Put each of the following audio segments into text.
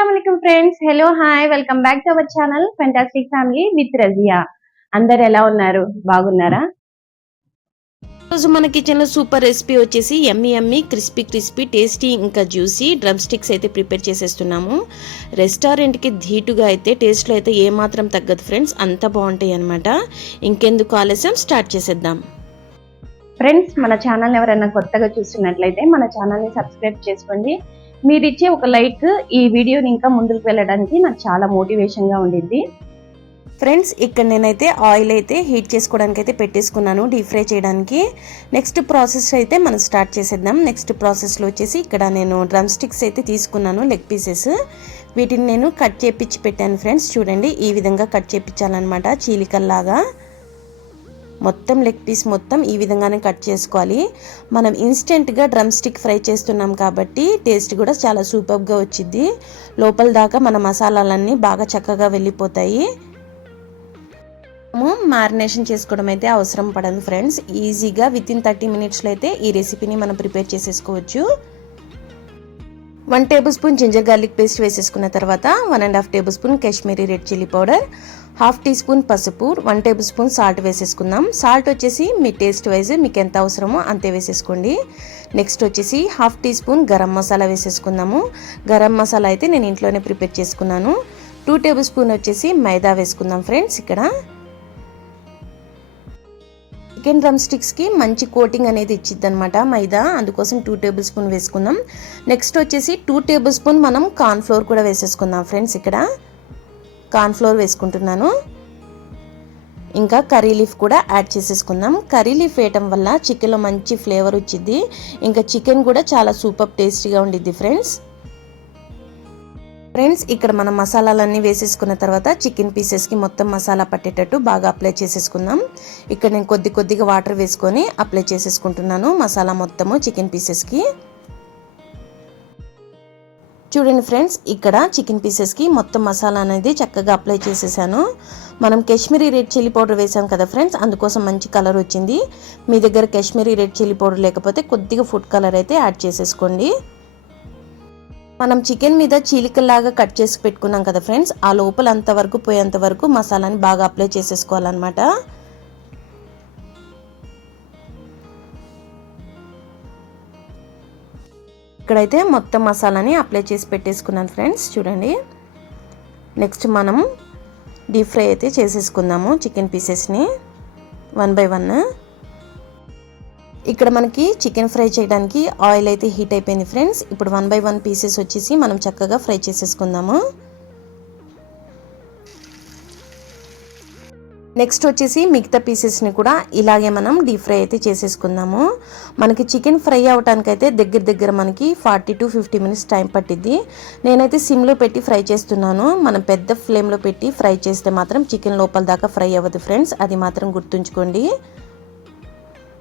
अस्सलामुअलैकुम friends hello hi welcome back to our channel fantastic family with Razia అందరూ ఎలా ఉన్నారు బాగున్నారా రోజు మన కిచెన్ లో సూపర్ రెసిపీ వచ్చేసి యమ్మీ యమ్మీ క్రిస్పీ క్రిస్పీ టేస్టీ ఇంకా జ్యూసీ డ్రమ్ స్టిక్స్ అయితే ప్రిపేర్ చేసేస్తున్నాము రెస్టారెంట్ కి ధీటుగా అయితే టేస్ట్ లో అయితే ఏ మాత్రం తగ్గదు ఫ్రెండ్స్ అంత బాగుంటాయి అన్నమాట ఇంకెందుకు ఆలస్యం స్టార్ట్ చేసేద్దాం ఫ్రెండ్స్ మన ఛానల్ ఎవరైనా కొత్తగా చూస్తున్నట్లయితే మన ఛానల్ ని సబ్స్క్రైబ్ చేసుకోండి మీరు ఇచ్చే ఒక లైక్ ఈ వీడియోని ఇంకా ముందుకు వెళ్ళడానికి నాకు చాలా మోటివేషన్ గా ఉండింది ఫ్రెండ్స్ ఇక్కడ నేనైతే ఆయిల్ అయితే హీట్ చేసుకోవడానికి అయితే పెట్టేసుకున్నాను డీప్ ఫ్రై చేయడానికి నెక్స్ట్ ప్రాసెస్ అయితే మనం స్టార్ట్ చేసేద్దాం నెక్స్ట్ ప్రాసెస్లో వచ్చేసి ఇక్కడ నేను డ్రమ్ స్టిక్స్ అయితే తీసుకున్నాను లెగ్ పీసెస్ వీటిని నేను కట్ చేపించి పెట్టాను ఫ్రెండ్స్ చూడండి ఈ విధంగా కట్ చేపించాలన్నమాట చీలికల్లాగా మొత్తం లెగ్ పీస్ మొత్తం ఈ విధంగానే కట్ చేసుకోవాలి మనం ఇన్స్టెంట్గా డ్రమ్ స్టిక్ ఫ్రై చేస్తున్నాం కాబట్టి టేస్ట్ కూడా చాలా సూపర్గా వచ్చింది లోపల దాకా మన మసాలాలన్నీ బాగా చక్కగా వెళ్ళిపోతాయి మ్యారినేషన్ చేసుకోవడం అయితే అవసరం పడదు ఫ్రెండ్స్ ఈజీగా వితిన్ 30 మినిట్స్లో అయితే ఈ రెసిపీని మనం ప్రిపేర్ చేసేసుకోవచ్చు 1 tablespoon ginger garlic paste వేసేసుకున్న తర్వాత 1.5 tablespoon Kashmiri red chilli powder 1/2 teaspoon పసుపు 1 టేబుల్ స్పూన్ సాల్ట్ వేసేసుకుందాం సాల్ట్ వచ్చేసి మీ టేస్ట్ వైజ్ మీకు ఎంత అవసరమో అంతే వేసేసుకోండి నెక్స్ట్ వచ్చేసి 1/2 టీ స్పూన్ గరం మసాలా వేసేసుకుందాము గరం మసాలా అయితే నేను ఇంట్లోనే ప్రిపేర్ చేసుకున్నాను 2 టేబుల్ స్పూన్ వచ్చేసి మైదా వేసుకుందాం ఫ్రెండ్స్ ఇక్కడ చికెన్ డ్రమ్ స్టిక్స్కి మంచి కోటింగ్ అనేది ఇచ్చిద్ది అనమాట మైదా అందుకోసం 2 టేబుల్ స్పూన్ వేసుకుందాం నెక్స్ట్ వచ్చేసి 2 టేబుల్ స్పూన్ మనం కార్న్ ఫ్లోర్ కూడా వేసేసుకుందాం ఫ్రెండ్స్ ఇక్కడ కార్న్ ఫ్లోర్ వేసుకుంటున్నాను ఇంకా కర్రీ లీఫ్ కూడా యాడ్ చేసేసుకుందాం కర్రీ లీఫ్ వేయటం వల్ల చికెన్లో మంచి ఫ్లేవర్ వచ్చింది ఇంకా చికెన్ కూడా చాలా సూపర్ టేస్టీగా ఉండిద్ది ఫ్రెండ్స్ ఇక్కడ మనం మసాలాలన్నీ వేసేసుకున్న తర్వాత చికెన్ పీసెస్కి మొత్తం మసాలా పట్టేటట్టు బాగా అప్లై చేసేసుకుందాం ఇక్కడ నేను కొద్దిగా వాటర్ వేసుకొని అప్లై చేసేసుకుంటున్నాను మసాలా మొత్తము చికెన్ పీసెస్కి చూడండి ఫ్రెండ్స్ ఇక్కడ చికెన్ పీసెస్కి మొత్తం మసాలా అనేది చక్కగా అప్లై చేసేసాను మనం కాశ్మీరీ రెడ్ చిల్లీ పౌడర్ వేసాం కదా ఫ్రెండ్స్ అందుకోసం మంచి కలర్ వచ్చింది మీ దగ్గర కాశ్మీరీ రెడ్ చిల్లీ పౌడర్ లేకపోతే కొద్దిగా ఫుడ్ కలర్ అయితే యాడ్ చేసేసుకోండి మనం చికెన్ మీద చీలికల్లాగా కట్ చేసి పెట్టుకున్నాం కదా ఫ్రెండ్స్ ఆ లోపల అంతవరకు పోయేంత వరకు మసాలాని బాగా అప్లై చేసేసుకోవాలన్నమాట ఇక్కడైతే మొత్తం మసాలాని అప్లై చేసి పెట్టేసుకున్నాను ఫ్రెండ్స్ చూడండి నెక్స్ట్ మనం డీప్ ఫ్రై అయితే చేసేసుకుందాము చికెన్ పీసెస్ని 1 బై 1 ఇక్కడ మనకి చికెన్ ఫ్రై చేయడానికి ఆయిల్ అయితే హీట్ అయిపోయింది ఫ్రెండ్స్ ఇప్పుడు 1 బై 1 పీసెస్ వచ్చేసి మనం చక్కగా ఫ్రై చేసేసుకుందాము నెక్స్ట్ వచ్చేసి మిగతా పీసెస్ని కూడా ఇలాగే మనం డీప్ ఫ్రై అయితే చేసేసుకుందాము మనకి చికెన్ ఫ్రై అవటానికైతే దగ్గర మనకి 40 to 50 మినిట్స్ టైం పట్టిద్ది నేనైతే సిమ్లో పెట్టి ఫ్రై చేస్తున్నాను మనం పెద్ద ఫ్లేమ్లో పెట్టి ఫ్రై చేస్తే మాత్రం చికెన్ లోపల దాకా ఫ్రై అవ్వదు ఫ్రెండ్స్ అది మాత్రం గుర్తుంచుకోండి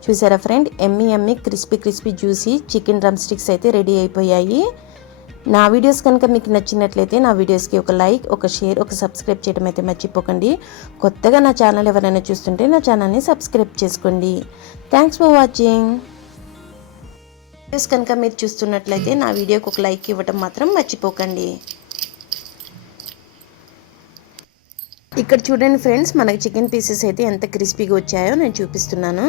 చూసారా friend Emmy Emmy crispy juicy chicken drum sticks అయితే రెడీ అయిపోయాయి నా వీడియోస్ కనుక మీకు నచ్చినట్లయితే నా వీడియోస్కి ఒక లైక్ ఒక షేర్ ఒక సబ్స్క్రైబ్ చేయడం అయితే మర్చిపోకండి కొత్తగా నా ఛానల్ ఎవరైనా చూస్తుంటే నా ఛానల్ని సబ్స్క్రైబ్ చేసుకోండి థ్యాంక్స్ ఫర్ వాచింగ్ వీడియోస్ కనుక మీరు చూస్తున్నట్లయితే నా వీడియోకి ఒక లైక్ ఇవ్వడం మాత్రం మర్చిపోకండి ఇక్కడ చూడండి ఫ్రెండ్స్ మనకి చికెన్ పీసెస్ అయితే ఎంత క్రిస్పీగా వచ్చాయో నేను చూపిస్తున్నాను